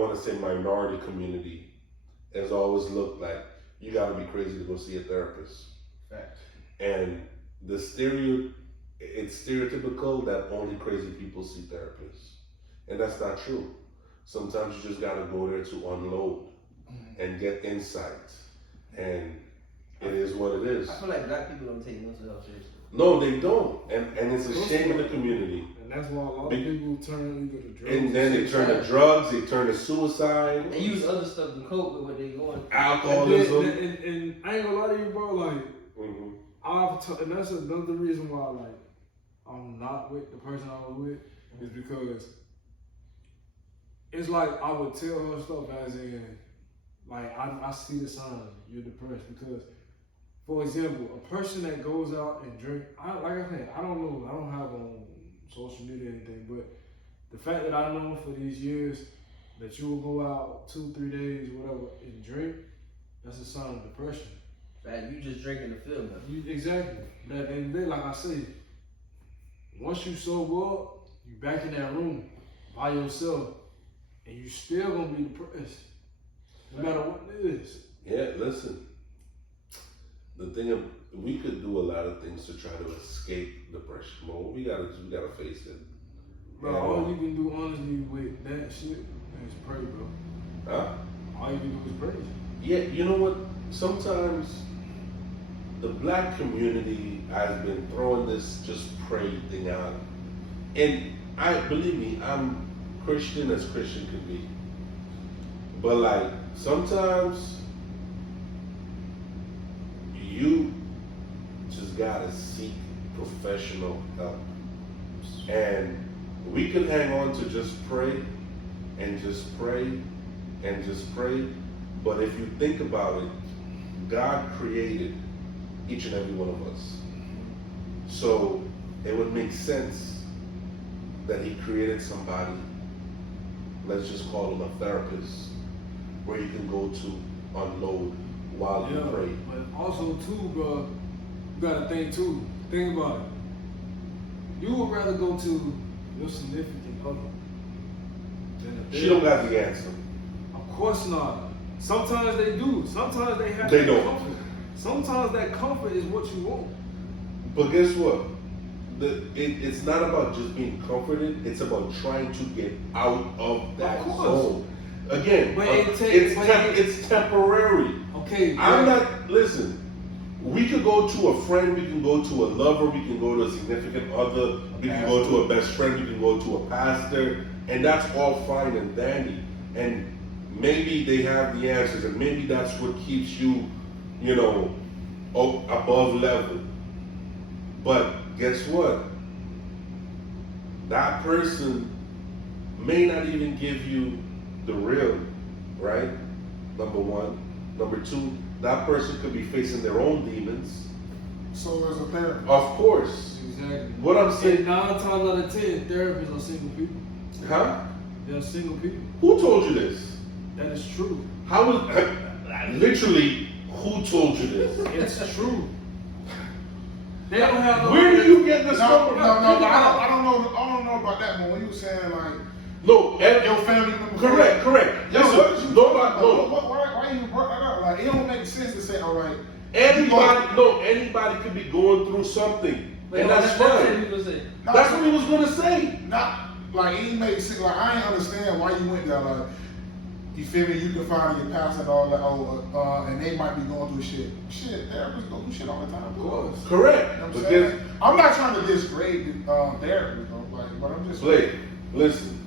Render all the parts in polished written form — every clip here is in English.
want to say minority community has always looked like you got to be crazy to go see a therapist. Fact. And it's stereotypical that only crazy people see therapists, and that's not true. Sometimes you just got to go there to unload and get insight, and it is what it is. I feel like black people don't take mental health seriously. No, they don't, and it's a shame in the community. And that's why a lot of people turn either to drugs. And then they turn to drugs, they turn to suicide. They use other stuff to cope with what they're going through. Alcoholism. And I ain't gonna lie to you, bro. Like, Mm-hmm. and that's another reason why, like, I'm not with the person I was with, is because it's like I would tell her stuff as in, like, I see the signs you're depressed because, for example, a person that goes out and drink, like I said, I don't know, I don't have on social media or anything, but the fact that I know for these years that you will go out 2-3 days, whatever, and drink, that's a sign of depression. Like, you just drinking to feel better. Exactly. But at the end of the day, like I say, once you sober up, you back in that room by yourself, and you still gonna be depressed, no matter what it is. Yeah, listen. The thing of, we could do a lot of things to try to escape depression, but what we gotta do, we gotta face it. Bro, all you can do honestly with that shit is pray, bro. Huh? All you can do is pray. Yeah, you know what? Sometimes the black community has been throwing this just pray thing out. And believe me, I'm Christian as Christian can be. But like, sometimes you just gotta seek professional help. And we can hang on to just pray and just pray and just pray. But if you think about it, God created each and every one of us. So it would make sense that he created somebody, let's just call him a therapist, where you can go to unload while you pray. But also too, bro, you gotta think too. Think about it. You would rather go to your significant other than a She don't got the answer. Of course not. Sometimes they do. Sometimes they have They that don't. comfort. Sometimes that comfort is what you want. But guess what? It's not about just being comforted. It's about trying to get out of that zone. Again, But it's temporary. Okay. I'm not, listen, we could go to a friend, we can go to a lover, we can go to a significant other, we can go to a best friend, we can go to a pastor, and that's all fine and dandy. And maybe they have the answers, and maybe that's what keeps you, above level. But guess what? That person may not even give you the real, right? Number one. Number two, that person could be facing their own demons. So as a therapist. Of course. Exactly. What I'm And saying. 9 times out of 10, therapists are single people. Huh? They're single people. Who told you this? That is true. How is literally who told you this? It's true. They don't have no. Where do you get this No, from? I don't know about that, but when you were saying like No, your family member. correct. Yo, Listen, what did you why you brought that up? Like it don't make sense to say, all right. Anybody could be going through something, and that's fine. That's what he was gonna say. Not like it made sense. Like I ain't understand why you went there. Like you feel me? You can find your pastor and all that. And they might be going through shit. Shit, therapists go through shit all the time. Of course. Correct. You know what I'm But saying? I'm not trying to disgrade therapy, though. Like, but I'm just Blake, listen.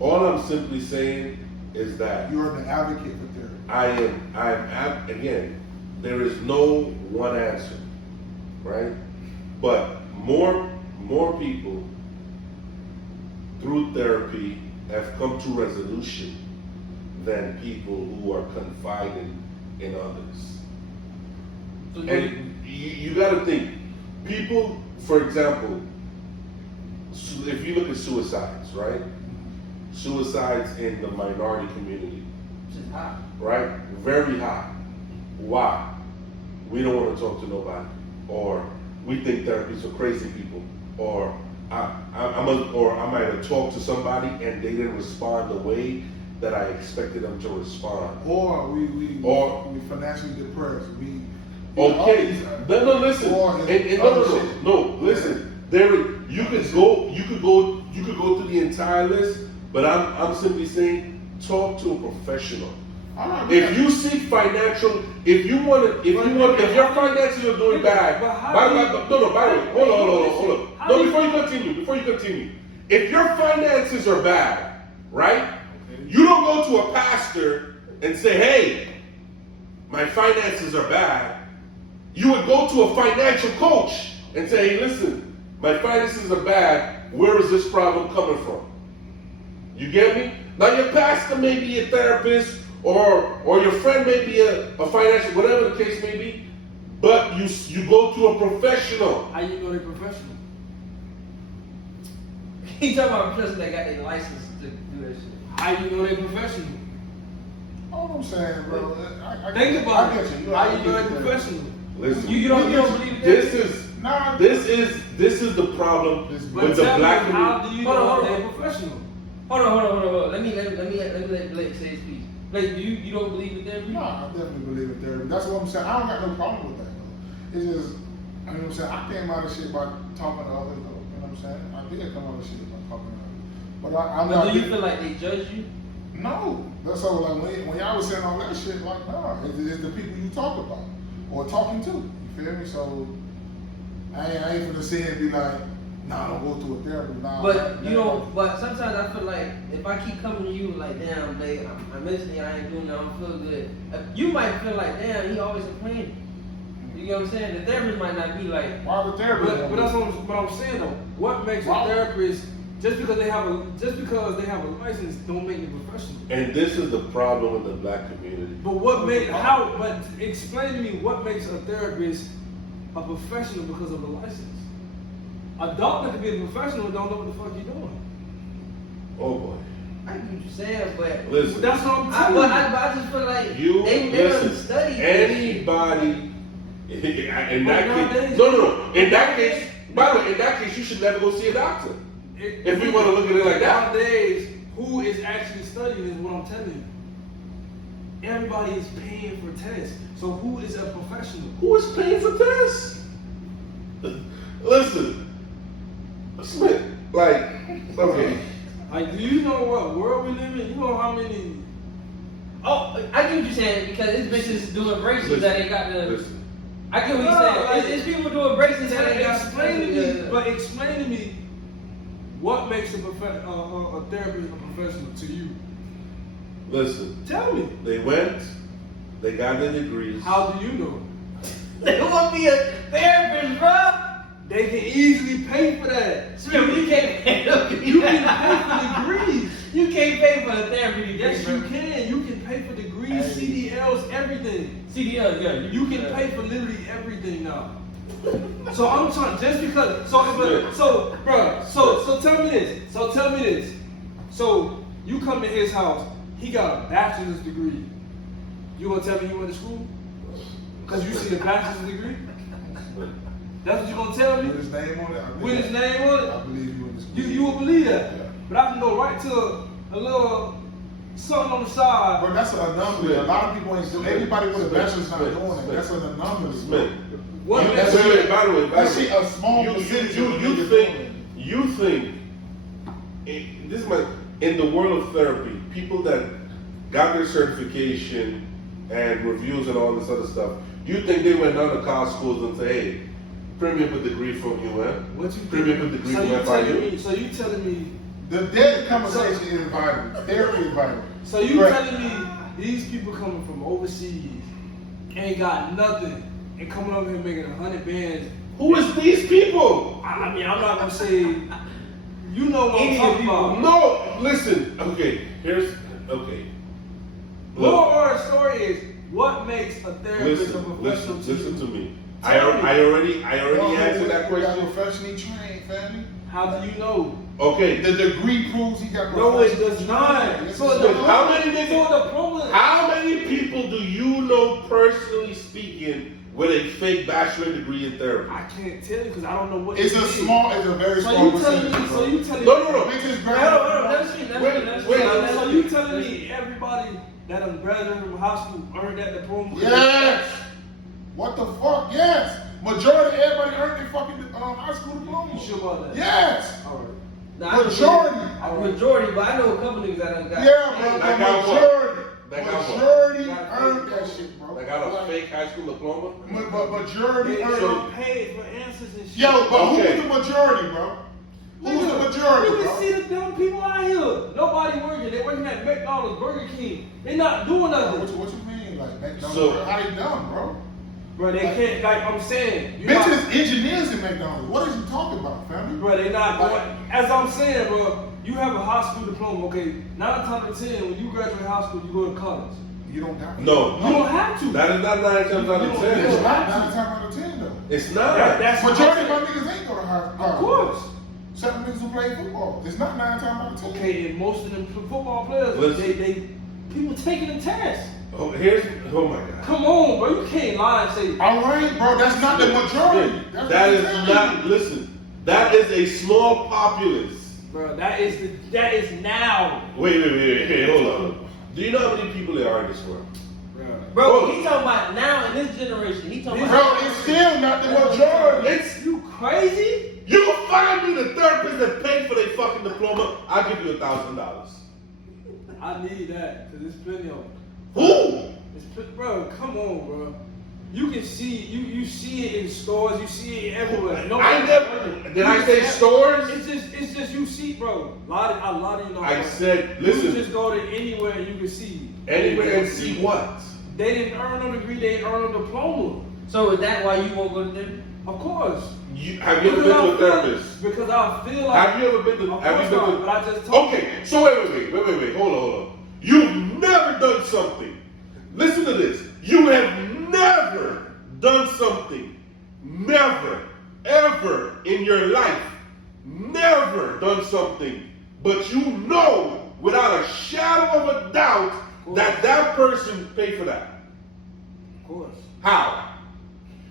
All I'm simply saying is that you're an advocate for therapy. I am again, there is no one answer, right? But more people through therapy have come to resolution than people who are confiding in others. And you got to think, people, for example, if you look at suicides, right? Suicides in the minority community, right? Very high. Why? We don't want to talk to nobody, or we think therapists are crazy people, or I might have talked to somebody and they didn't respond the way that I expected them to respond. Or we Or- financially depressed. Okay, no, listen. Or No, listen. You could go through the entire list, but I'm simply saying, talk to a professional. If you seek financial, if your finances are doing bad, by the way, hold on. No, before you continue, if your finances are bad, right? You don't go to a pastor and say, hey, my finances are bad. You would go to a financial coach and say, hey, listen, my finances are bad. Where is this problem coming from? You get me? Now your pastor may be a therapist or your friend may be a financial, whatever the case may be, but you go to a professional. How you know they're professional? He talking about a person that got their license to do that shit. How you know they're professional? All I'm saying, bro. Think about I it. get you. How you know they're professional? Listen, You don't believe that? this is the problem But with the tell black me, community. how do you Hold know on, they're hold on. professional? Hold on. Let me let Blake say his piece. Blake, you don't believe in therapy? No, I definitely believe in therapy. That's what I'm saying. I don't got no problem with that, though. It's just, you know what I'm saying? I came out of shit by talking to others, though. You know what I'm saying? I did come out of shit by talking to others. But I'm But not. do you feel like they judge you? No. That's all. Like when y'all was saying all that shit, like, nah, it's the people you talk about or talking to. You feel me? So I ain't gonna sit here and be like, nah, don't go to a therapist. Nah. But you know, but sometimes I feel like if I keep coming to you like, damn, Blake, I'm mentally, I ain't doing that, I don't feel good. You might feel like, damn, he always complaining. You get what I'm saying? The therapist might not be like, Why the therapist? But that's what I'm saying though. What makes a therapist just because they have a license don't make them professional? And this is the problem with the black community. But but explain to me what makes a therapist a professional because of a license. A doctor can be a professional and don't know what the fuck you're doing. Oh boy. I get what you're saying, but Listen. That's what I'm telling you. I just feel like they listen. don't study. Anybody in that Well, case. No. In that case, by the way, in that case, you should never go see a doctor. If we want to look at it like that. Nowadays, who is actually studying is what I'm telling you. Everybody is paying for tests. So who is a professional? Who is paying for tests? Listen, Smith, like, okay. Like, do you know what world we live in? You know how many? Oh, I get what you're saying because it's bitches doing braces that ain't got the. Listen. I get what you're No, saying. like- It's people doing braces that ain't got. Explain to me what makes a therapist a professional to you. Listen, Tell me. they went, they got their degrees. How do you know? They want to be a therapist, bro. They can easily pay for that. Smith, you can't pay You can pay for degrees. You can't pay for a therapy degree. Yes, bro. you can. You can pay for degrees, CDLs, everything. CDL, yeah. You can pay for literally everything now. So I'm trying just because. So tell me this. So you come to his house. He got a bachelor's degree. You gonna tell me you went to school? Cause you see a bachelor's degree. That's what you gonna tell me? With his name on it? With his name on it? I believe you in this. You will believe that. Yeah. But I can go right to a little something on the side. But that's an anomaly. A lot of people ain't doing. Everybody with a bachelor's not doing it. That's an anomaly. Smith. What You- makes wait, by the way, That's a small percentage of niggas you think this is in the world of therapy, people that got their certification and reviews and all this other stuff, you think they went down to college schools and say, hey, print me up a degree from UM, What you print me up a degree so from you telling FIU. me? So you telling me? The daily conversation is vital. Therapy is vital. So you Correct. telling me these people coming from overseas ain't got nothing and coming over here making 100 bands? Who is these people? I mean, I'm not gonna say. You know what I'm talking about. No, listen. Okay, okay. Moral of the story is what makes a therapist a professional Listen to me. Tell me. I already answered that He got question. professionally trained, family. How do you know? Okay, The degree proves he got No, it professional does not. training. So Yes, the it does. how many niggas? So the problem. How many people do you know personally speaking with a fake bachelor degree in therapy? I can't tell you because I don't know what It's it a is. very So small you telling percentage. me? So you telling No, me? no, no. Bitches Hold on, graduate. Wait. So you telling me everybody that graduated from high school earned that diploma? Yes. What the fuck? Yes. Majority of everybody earned their fucking high school diploma. You sure about that? Yes. All right. Now, I know Majority. majority, but I know a couple niggas that done got. Yeah, bro. That The got what? majority. That got what? Majority Got earned fake that shit, bro. I got a fake high school diploma. But majority They earned. don't pay for answers and shit. Yo, but Okay. who's the majority, bro? Who's the Nigga, majority, you can bro? see the dumb people out here. Nobody working. They working at McDonald's, Burger King. They not doing nothing. What you mean? Like, McDonald's, So- how they dumb, bro? Bro, they can't, like I'm saying. You Bitches not- engineers in McDonald's. What is you talking about, family? Bro, they not going. As I'm saying, bro, you have a high school diploma, okay? 9 times out of 10, when you graduate high school, you go to college. You don't got No. You don't have to. That is not 9 times out of You 10. It's don't- not 9 times out of 10, though. It's not. That's Majority of my niggas ain't go to high school. Of course. 7 niggas who play football. It's not 9 times out of 10. Okay, and most of them football players, Listen. they people taking the test. Oh my God. Come on, bro, you can't lie and say. All right, bro. That's not the majority. That's That what is I'm not, saying. listen, that is a small populace. Bro, that is now. Wait, hold on. Do you know how many people there are in this world? Bro, he talking about now in this generation. He talking Bro, about. it's still not the majority. It's, You crazy? you can find me the therapist that paid for their fucking diploma, I'll give you $1,000. I need that, because there's plenty of them. Who? Bro, come on, bro. You can see, you see it in stores, you see it everywhere. I never, did I say stores? It's just you see, bro. A lot of you know. I said, You listen, can just go to anywhere and you can see. anywhere and see what? They didn't earn no degree, they earned a diploma. So is that why you won't go to them? Of course. Have you ever been to a therapist? Because I feel like. Have you ever been to, Of have you course been not, to, but I just told okay, so wait, hold on. You've never done something. Listen to this. You have never done something. Never, ever in your life. Never done something. But you know without a shadow of a doubt that that person paid for that. Of course. How?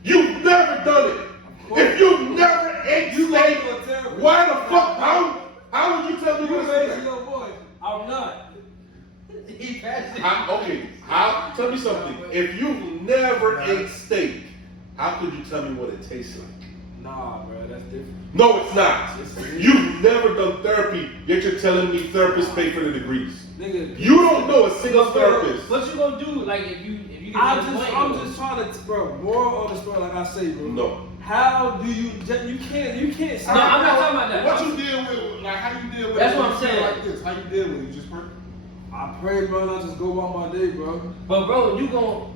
You've never done it. If you've never ate You go steak, to a therapist. why the fuck? How would you tell me You to raised say your voice. I'm not. He passed it. Okay, tell me something. If you've never ate steak, how could you tell me what it tastes like? Nah, bro, that's different. No, it's not. You've never done therapy, yet you're telling me therapists pay for the degrees. Nigga. You don't know a single therapist. What you gonna do? Like if you get I'm to the just point, trying to, bro. Moral of the story, like I say, bro. No. How do you can't. No, I'm not talking about that. What you deal with? Like, how do you deal with? That's it what when I'm you feel saying. Like this, how you deal with it? You just pray. I pray, bro, and I just go about my day, bro. But bro, you gon'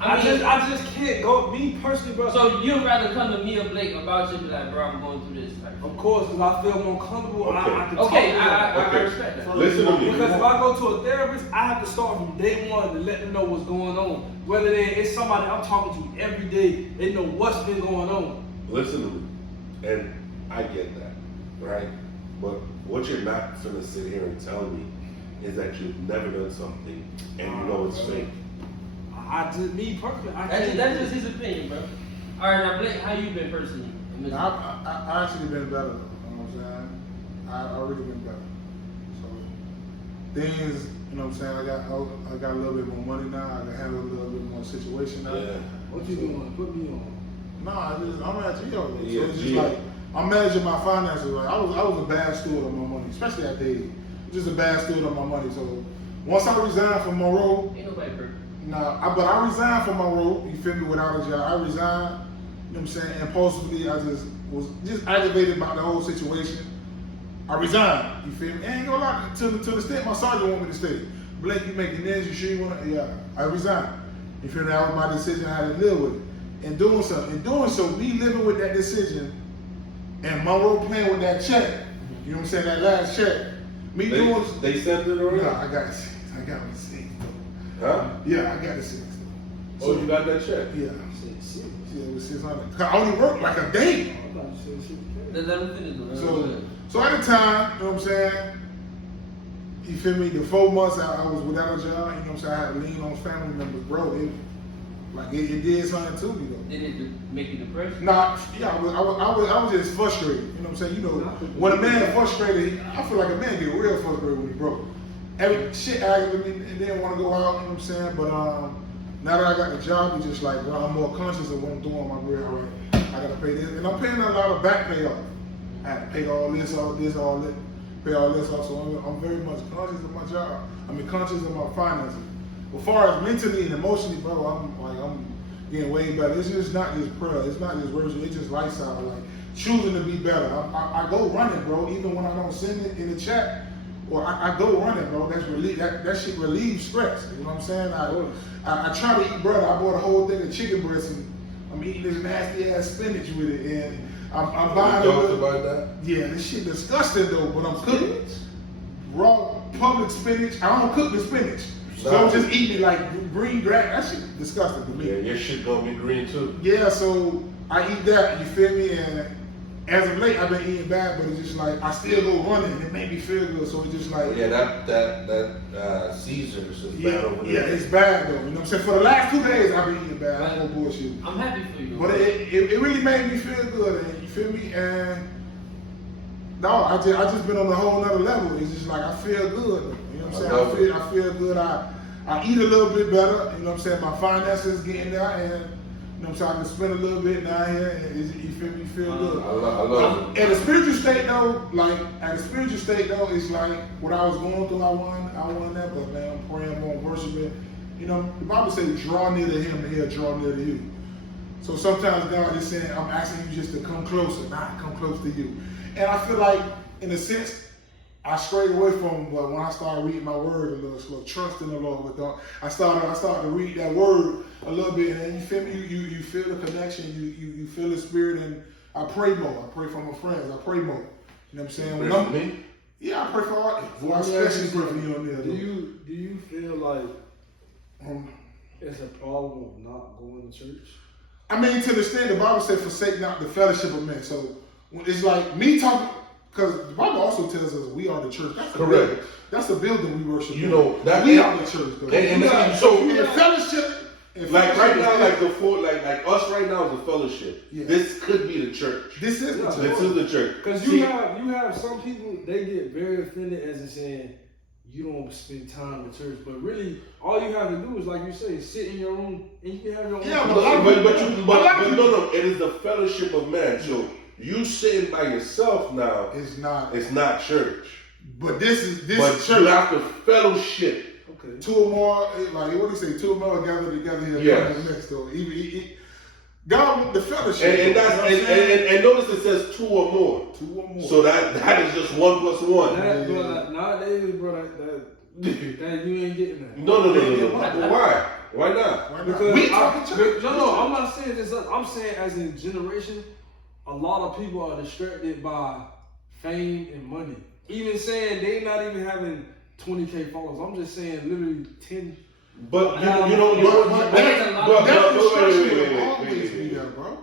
I just can't go. Me personally, bro. So you'd rather come to me or Blake about you, be like, bro, I'm going through this. Like, of course, because I feel more comfortable. Okay. I can okay, talk to them. I Okay. respect that. Listen to me. Because if I go to a therapist, I have to start from day one to let them know what's going on. Whether it's somebody I'm talking to every day, they know what's been going on. Listen to me, and I get that, right? But what you're not gonna sit here and tell me is that you've never done something and you know it's fake. Me personally, I That's can't. just his opinion, bro. All right, now Blake, how you been personally? I actually been better, though. You know what I'm saying? I really been better. So things, you know what I'm saying? I got a little bit more money now. I can handle a little bit more situation now. Yeah. What you doing? Put me on. Nah, I'm at Geo. So Yeah, it's just Geo. like I'm managing my finances. Like I was a bad steward of my money, especially at Dave. Just a bad steward of my money. So once I resigned from my role, Ain't nobody perfect. but I resigned from my role. You feel me? Without a job, I resigned. You know what I'm saying? Impulsively, I just was aggravated by the whole situation. I resigned. You feel me? I ain't gonna lie. To the extent my sergeant want me to stay. Blake, you making this? You sure you wanna? Yeah. I resigned. You feel me? That was my decision. I had to live with it. In doing so, me living with that decision, and Monroe playing with that check. You know what I'm saying? That last check. Me doing. They sent it already? No, I got it. I got it. Huh? Yeah, I got it. Oh, you got that check? Yeah. Yeah, it was 600. I only worked like a day. Let him finish. So at the time, you know what I'm saying? You feel me? The 4 months I was without a job, you know what I'm saying? I had to lean on family members, bro. Like it did something to me though. Did it make you depressed? Nah, yeah, I was just frustrated. You know what I'm saying? You know, when a man frustrated, I feel like a man get real frustrated when he broke. Every shit aggravated me and didn't want to go out. You know what I'm saying? But now that I got the job, it's just like, bro, I'm more conscious of what I'm doing. My real, all right, I gotta pay this, and I'm paying a lot of back pay off. I had to pay all this, all that, pay all this off. So I'm very much conscious of my job. I mean, conscious of my finances. As far as mentally and emotionally, bro, I'm getting way better. It's just not just prayer. It's not just worship. It's just lifestyle. Like choosing to be better. I go running, bro. Even when I don't send it in the chat, or I go running, bro. That's that shit relieves stress. You know what I'm saying? I try to eat bread. I bought a whole thing of chicken breast and I'm eating this nasty ass spinach with it, and I'm buying. You talked about that? Yeah, this shit disgusting though. But I'm cooking raw public spinach. I don't cook the spinach. So I'm just eating it like green grass. That shit disgusting to me. Yeah, your shit gonna be green too. Yeah, so I eat that, you feel me? And as of late, I've been eating bad, but it's just like, I still go running and it made me feel good. So it's just like, Yeah, that Caesars is bad over yeah, there. it's bad though. You know what I'm saying? For the last 2 days, I've been eating bad. I ain't gonna bullshit. I'm happy for you. But it really made me feel good, and you feel me? And no, I just been on a whole nother level. It's just like, I feel good. You know what I'm saying? I feel good. I eat a little bit better, you know what I'm saying? My finances getting there, and you know what I'm saying? I can spend a little bit down here, and you feel me? Feel good. I love it. At a spiritual state though, it's like what I was going through, I won that, but man, I'm praying, I'm worshiping. You know, the Bible says, draw near to him and he'll draw near to you. So sometimes God is saying, I'm asking you just to come closer, not come close to you. And I feel like, in a sense, I strayed away from him, but when I started reading my word a little slow, trusting the Lord with God, I started to read that word a little bit, and then you feel me? You feel the connection, you feel the spirit, and I pray more. I pray for my friends. I pray more. You know what I'm saying? Pray for me? Yeah, I pray for all. Well, I especially pray for you on there. Do you feel like it's a problem of not going to church? I mean, to the extent the Bible says, forsake not the fellowship of men. So it's like me talking. Because the Bible also tells us we are the church. That's Correct. Building. That's the building we worship. You know, that we are the church, though. And so, in the fellowship, like right now, like us right now is a fellowship. Yeah. This could be the church. This is the church. This is the church. Because you have some people, they get very offended as in saying you don't spend time in church, but really all you have to do is, like you say, sit in your room and you can have your own. Yeah, but no, it is the fellowship of man. So you sitting by yourself now. It's not. It's not church. But this is But church. you have to fellowship. Okay. Two or more, like what do you say? Two or more gathered together here. Yes. Next door. God, the fellowship. And notice it says two or more. Two or more. So that is just 1 plus 1. That, bro, nowadays, bro, that you ain't getting that. No. Well, why? Why not? Because we talking church. No, I'm not saying this. I'm saying as a generation, a lot of people are distracted by fame and money. Even saying they not even having 20K followers. I'm just saying literally 10. But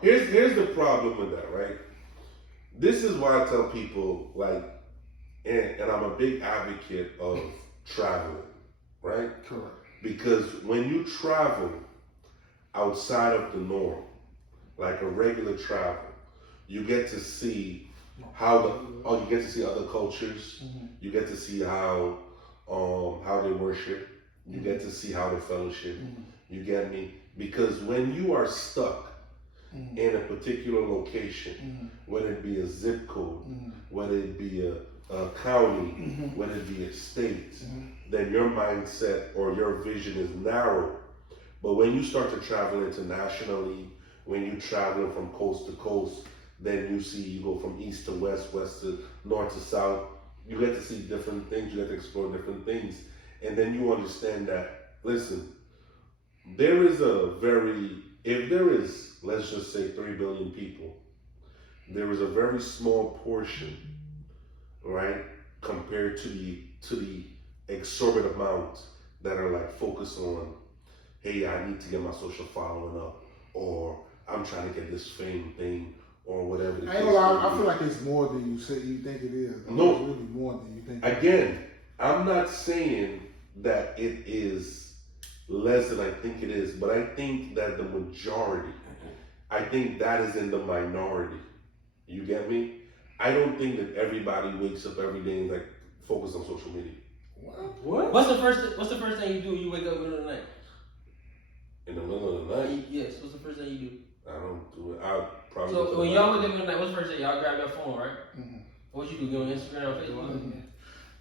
here's the problem with that, right? This is why I tell people, like, and I'm a big advocate of traveling, right? Correct. Because when you travel outside of the norm, like a regular travel, you get to see you get to see other cultures. Mm-hmm. You get to see how they worship. You get to see how they fellowship. Mm-hmm. You get me? Because when you are stuck in a particular location, whether it be a zip code, whether it be a county, whether it be a state, then your mindset or your vision is narrow. But when you start to travel internationally, when you travel from coast to coast, then you go from east to west, west to north to south. You get to see different things. You get to explore different things. And then you understand that, listen, if there is, let's just say 3 billion people, there is a very small portion, right, compared to the exorbitant amount that are like focused on, hey, I need to get my social following up, or I'm trying to get this fame thing, or whatever. I ain't gonna lie, I feel like it's more than you think it is. No. It's really more than you think. Again, I'm not saying that it is less than I think it is, but I think that the majority, I think that is in the minority. You get me? I don't think that everybody wakes up every day and like focus on social media. What? What's the first thing you do when you wake up in the middle of the night? In the middle of the night, Yes. What's the first thing you do? I don't do it. I'll probably go to So the when y'all bathroom. wake up in the night, what's the first thing? Y'all grab your phone, right? Mm-hmm. What you do? Get on Instagram, Facebook.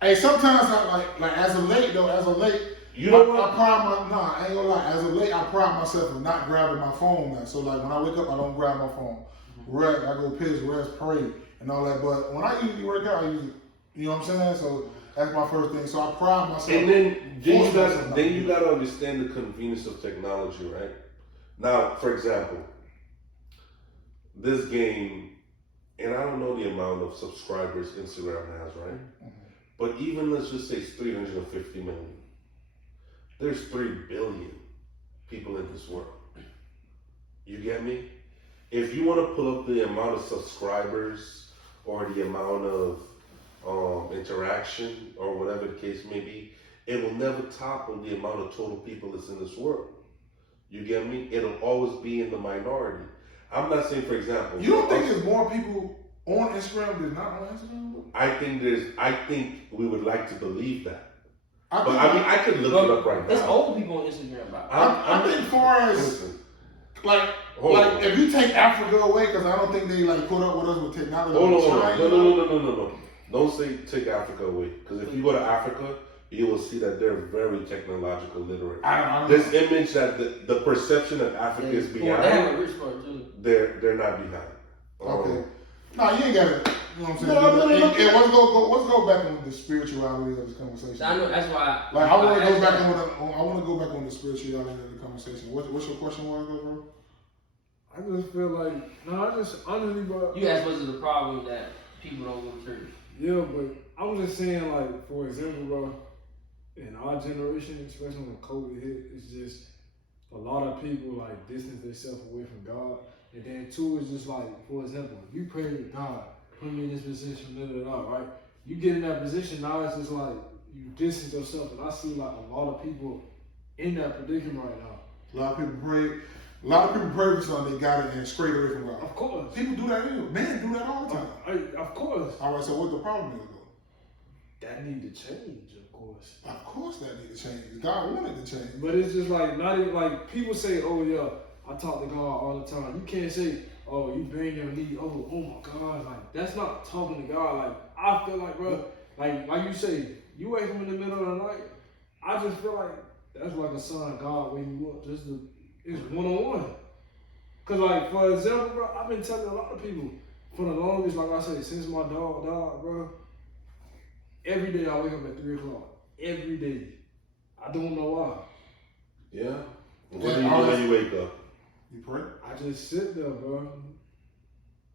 Hey, sometimes I like as of late, You know I what? I ain't gonna lie. As of late, I pride myself in not grabbing my phone now. So like when I wake up, I don't grab my phone. Rest, I go piss, rest, pray, and all that. But when I usually work out, I usually, you know what I'm saying? So that's my first thing. So I pride myself. And then you Force myself got not then to you do got to understand the convenience of technology, right? Now, for example, this game, and I don't know the amount of subscribers Instagram has, right? But even let's just say it's 350 million. There's 3 billion people in this world. You get me? If you want to pull up the amount of subscribers or the amount of interaction or whatever the case may be, it will never topple the amount of total people that's in this world. You get me? It'll always be in the minority. I'm not saying, for example, You don't think there's more people on Instagram than not on Instagram? I think we would like to believe that. I But think, I mean, I could look it up right now. It's old people on Instagram, bro. I think far as Listen, like hold on. if you take Africa away, because I don't think they like put up with us with technology. Hold on. China, No. Don't say take Africa away. Because if you go to Africa, you will see that they're very technological literate. I don't This image that the perception of Africa is They have behind, a rich part too. they're not behind. Okay. No, you ain't got it. You know what I'm saying? No. And let's go back on the spirituality of this conversation. I know that's why. Like I want to go back on the spirituality of the conversation. What's your question was, bro? I just feel like, I just honestly, bro. You asked what's the problem that people don't go to church. Yeah, but I'm just saying, like, for example, bro, in our generation, especially when COVID hit, it's just a lot of people like distance themselves away from God. And then two is just like, for example, if you pray to God, put me in this position, right? You get in that position, now it's just like you distance yourself. And I see like a lot of people in that predicament right now. A lot of people pray for something, they got it and straight away from God. Of course. People do that anyway. Men do that all the time. Of course. All right, so what the problem is, though? That need to change, of course. Of course that need to change. God wanted to change. But it's just like, not even like, people say, oh yeah, I talk to God all the time. You can't say, oh, you bring your knee, oh my God. Like, that's not talking to God. Like, I feel like, bro, like you say, you wake up in the middle of the night, I just feel like that's like a sign God waking you up. It's one-on-one. Because, like, for example, bro, I've been telling a lot of people for the longest, like I say, since my dog died, bro, every day I wake up at 3 o'clock. Every day. I don't know why. Yeah. What do you do when you wake up? You pray? I just sit there, bro.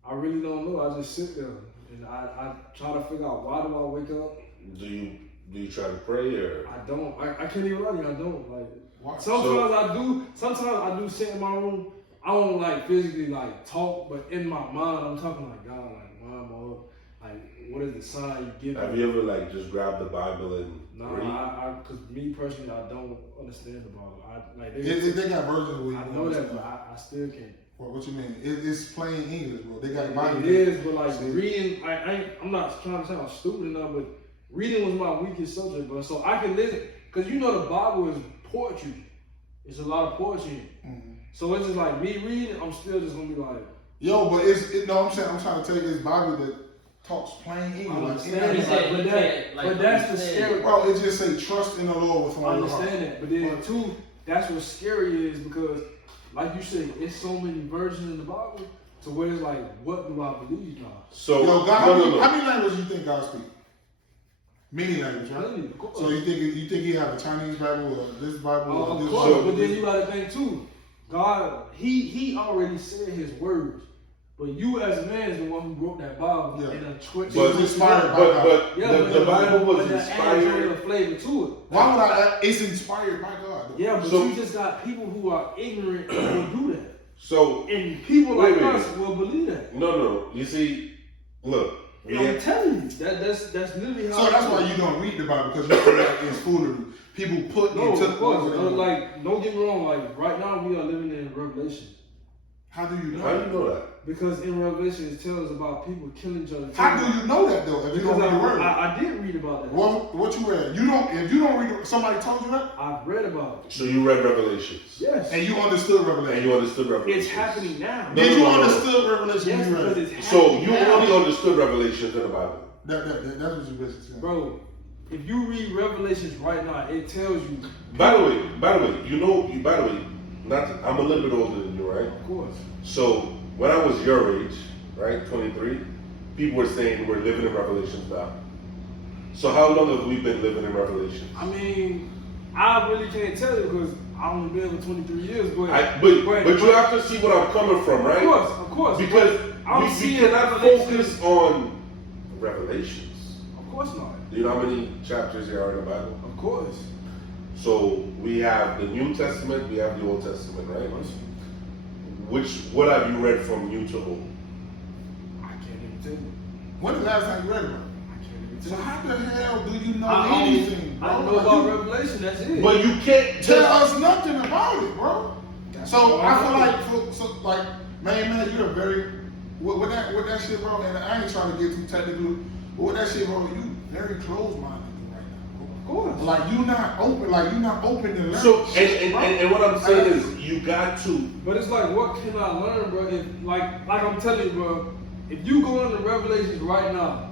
I really don't know. I just sit there. And I try to figure out, why do I wake up? Do you try to pray or? I don't. I can't even lie to you. I don't. Like, Why? sometimes I do. Sometimes I do sit in my room. I don't like physically like talk, but in my mind I'm talking like, God, like, why am I up? Like, what is the sign you give Have me? you ever like just grabbed the Bible and No, read? cause me personally, I don't understand the Bible. I like They got versions where you I know that, but I still can't. What you mean? It's plain English, bro. They got Bible. It is, but like reading, I'm not trying to sound stupid enough, but reading was my weakest subject, bro. So I can listen, cause you know the Bible is poetry. It's a lot of poetry in it. Mm-hmm. So it's just like me reading, I'm still just gonna be like, Yo, but I'm trying to tell you this Bible that talks plain English. I Like, understand it's that, like, but that's the scary part. bro, it just say trust in the Lord with I all your heart. understand that, but then too, that's what's scary is because, like you said, it's so many versions in the Bible to where it's like, what do I believe now? So Yo, God, no. how many languages you think God speaks? Many languages, right? Really, of course. So you think he have a Chinese Bible or this Bible or Of this course, Bible? but then you gotta think too. God, he already said his words, but you as a man is the one who wrote that Bible Yeah. and twitched. But it's inspired by God. But the Bible was a inspired. flavor to it. Why would I? It's inspired by God. Yeah, but So- you just got people who are ignorant and will do that, So and people like Wait. us will believe that. no. You see, look. I'm telling you, that's literally how. So that's why you don't read the Bible, because you feel like it's foolery. people put No, into of course. the Like, don't get me wrong. Like, right now we are living in Revelation. How do you know? How do you know that? Because in Revelation it tells about people killing each other. How do you know that though? If you Because don't read the word. I did read about that. What you read? You don't. If you don't read, somebody told you that, I've read about it. So you read Revelations. Yes. and you understood And Revelation. you understood Revelations. It's happening now. No, Did no, you no, no. understood Revelation Yes, when you because read it? it's So happening you now. only understood Revelations in the Bible. That's what you basically saying. Bro, if you read Revelations right now, it tells you. By the way, by the way, I'm a little bit older than you, right? Of course. So when I was your age, right, 23, people were saying we're living in Revelations now. So how long have we been living in Revelations? I mean, I really can't tell you because I've only been for 23 years, but But you have to see what I'm coming from, right? Of course. Because I'm we seeing cannot Revelations. focus on Revelations. Of course not. Do you know how many chapters there are in the Bible? Of course. So we have the New Testament, we have the Old Testament, right? What have you read from New to Old? I can't even tell you. When the last time you read it? I can't even So tell you. how the hell do you know I anything, bro? know Like, about you Revelation, that's it. But you can't tell us nothing about it, bro. That's So all I feel know. like, man, you're very with that shit, bro. And I ain't trying to get too technical, but with that shit, bro, you very close-minded right now, Of course. bro. Like you not open to learn. So shit, bro. and what I'm saying is you got to. But it's like, what can I learn, bro? If like I'm telling you, bro, if you go into Revelations right now,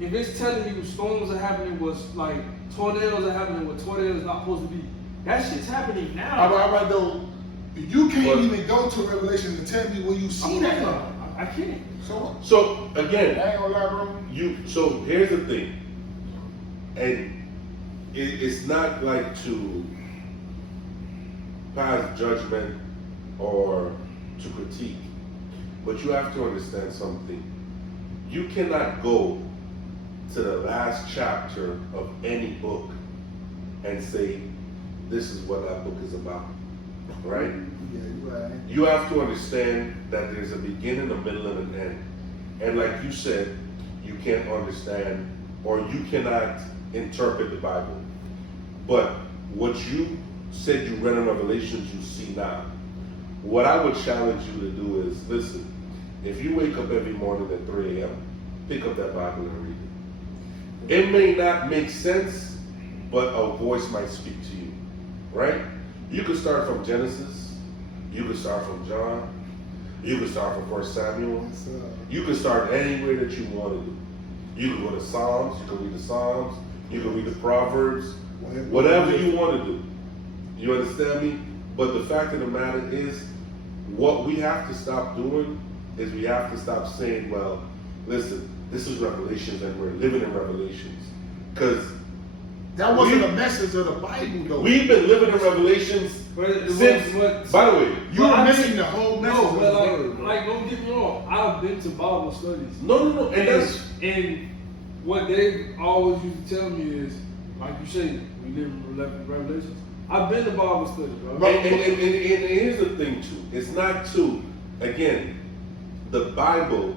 if it's telling you storms are happening, was like tornadoes are happening, what tornadoes not supposed to be, that shit's happening now. all right, though. You can't But- even go to Revelation and tell me where you see I'm that. not. I can't. So what? So I again, ain't gonna lie, bro. so here's the thing, and it's not like to pass judgment or to critique, but you have to understand something. You cannot go to the last chapter of any book and say, this is what that book is about, right? Yeah, you right. You have to understand that there's a beginning, a middle, and an end. And like you said, you can't understand or you cannot interpret the Bible. But what you said you read in Revelations, you see now. What I would challenge you to do is, listen, if you wake up every morning at 3 a.m., pick up that Bible and read it. It may not make sense, but a voice might speak to you, right? You could start from Genesis. You could start from John. You could start from 1 Samuel. You could start anywhere that you wanted to. You could go to Psalms. You could read the Psalms. You could read the Proverbs. Whatever you want to do. You understand me? But the fact of the matter is, what we have to stop doing is we have to stop saying, well, listen, this is Revelations and we're living in Revelations. Because That wasn't a message of the Bible, though. we've been living in Revelations since, by the way, You're But I missing think- the whole message No, of the but word, bro. like, don't get me wrong. I've been to Bible studies. no, and that's, And what they always used to tell me is, like you say, we live in Revelations. I've been to Bible study, bro. and here's the thing too. It's not to, again, the Bible,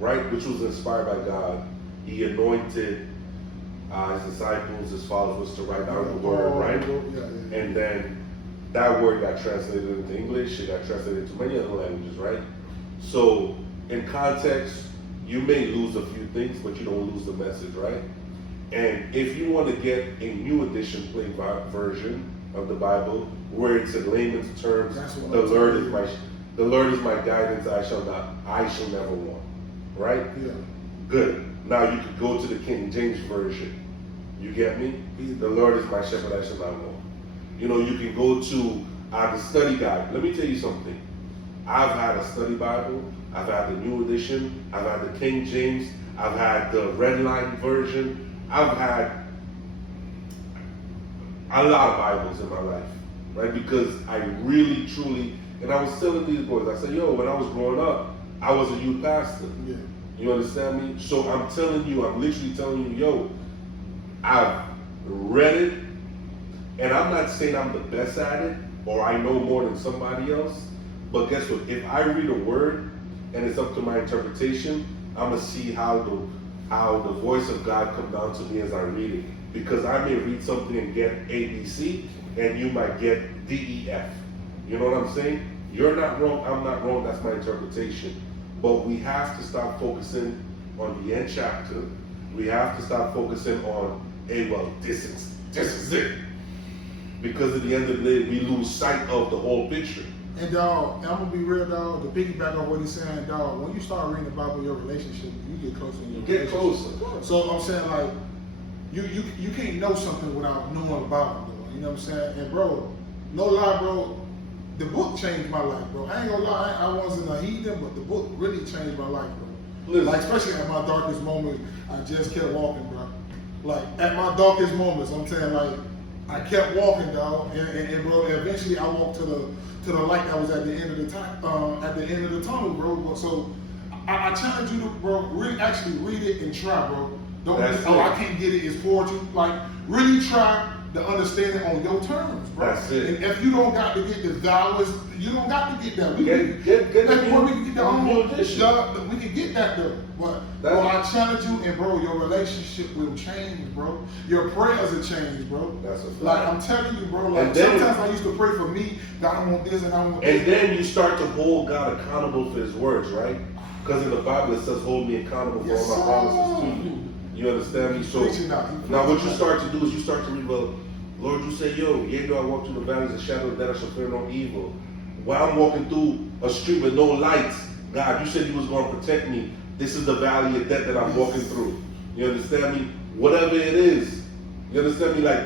right, which was inspired by God. He anointed his disciples, his followers to write down the word, right? Yeah. And then that word got translated into English. It got translated into many other languages, right? So in context, you may lose a few things, but you don't lose the message, right? And if you want to get a new edition, plain version of the Bible, where it's in layman's terms, That's what the I'm Lord is my guidance. I shall never want, right? Yeah. Good. Now you could go to the King James version. You get me? The Lord is my shepherd, I shall not want. You know, you can go to the study guide. Let me tell you something. I've had a study Bible. I've had the New Edition. I've had the King James. I've had the Red Line version. I've had a lot of Bibles in my life, right? Because I really, truly, and I was telling these boys, I said, yo, when I was growing up, I was a youth pastor. Yeah. You understand me? So I'm telling you, I'm literally telling you, yo, I've read it, and I'm not saying I'm the best at it, or I know more than somebody else, but guess what? If I read a word, and it's up to my interpretation, I'm going to see how the voice of God come down to me as I read it. because I may read something and get ABC, and you might get DEF. You know what I'm saying? You're not wrong, I'm not wrong, that's my interpretation. But we have to stop focusing on the end chapter. We have to stop focusing on, hey, well, this is it. Because at the end of the day, we lose sight of the whole picture. And dog, I'm gonna be real, dog. To piggyback on what he's saying, dog. When you start reading about your relationship, you get closer. In your Get relationship. closer. So I'm saying, like, you can't know something without knowing about it, bro. You know what I'm saying? And bro, no lie, bro. The book changed my life, bro. I ain't gonna lie, I wasn't a heathen, but the book really changed my life, bro. Listen. Like, especially at my darkest moments, I just kept walking, bro. Like, at my darkest moments, I'm saying, like, I kept walking, dog, and bro, eventually I walked to the light that was at the end of the time, at the end of the tunnel, bro. So I challenge you to, bro, really actually read it and try, bro. Don't That's just, oh, it. I can't get it, it's poetry. Like, really try to understand it on your terms, bro. That's it. And if you don't got to get the dollars, you don't got to get that. Get That's the where we can get the new edition. we can get that though. But That's- bro, I challenge you, and bro, your relationship will change, bro. Your prayers will change, bro. That's a fact. Like I'm telling you, bro. Like And then- sometimes I used to pray for me, God, I want this and I want this. And then you start to hold God accountable for his words, right? Because in the Bible it says, hold me accountable for Yes, all my promises to sir. you. You understand me? So Preaching out. now what you start to do is you start to read, well, Lord, you say, yo, yea, though I walk through the valleys of shadow of death, I shall fear no evil. While I'm walking through a street with no lights, God, you said you was going to protect me. This is the valley of death that I'm walking through. You understand me? Whatever it is. You understand me? Like,